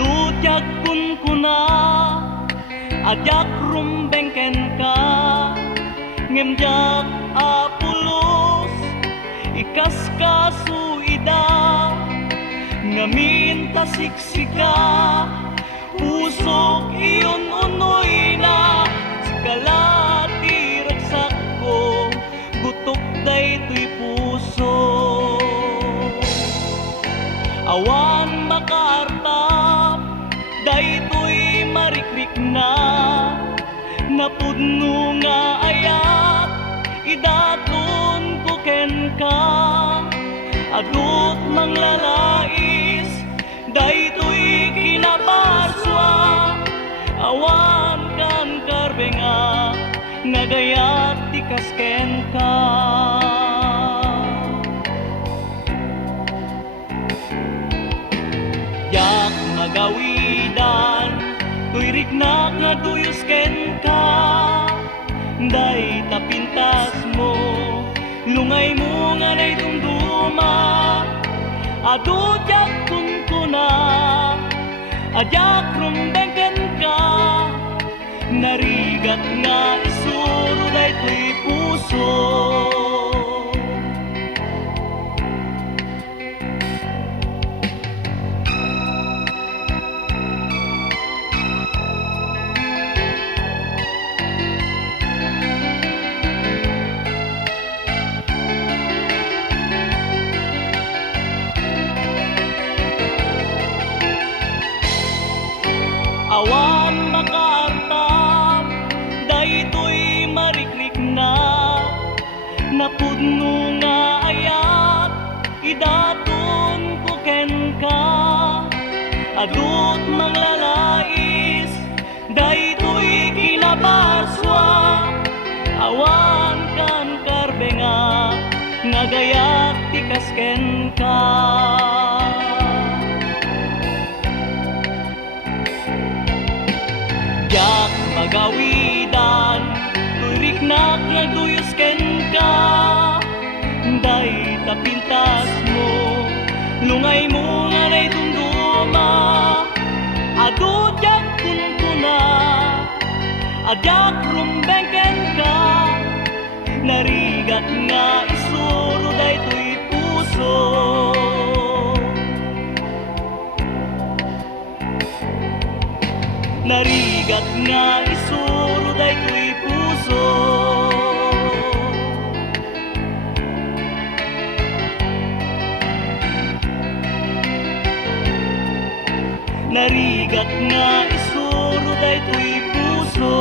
Adudyak kun kuna, adyak rumbengken ka, ngemjak apulos, ikas kasuida, ngaminta siksika, pusok iyon unoy na, sikalati ragsak ko, gutok daytoy puso. Awan makaartap, daytoy marikrik na, napudno nga ayat, idaton ko ken ka. Adut manglalais, daytoy kinabarswa, awan kan karbenga, ngagayat tikas ken ka. Yak magawidan, tuyrik na nga duyos ken ka, day tapintas mo, lungay mo nga nay dumduma, adudyak kunkuna, adyak rumbengken ka, narigat nga isuro daytoy puso. Awan makaartap, daytoy marikrik na, napudno nga ayat, idaton ko ken ka. Adut manglalais, daytoy kinabarswa, awan kan karbenga, ngagayat tikas ken ka. Jak magawidan, tuyrik na nagduyos ken ka, day tapintas mo, lungay mo nga nay dumduma, adudyak kunkuna, adyak rumbengken ka, narigat nga isuro daytoy puso. Narigat nga isuro daytoy puso. Narigat nga isuro daytoy puso.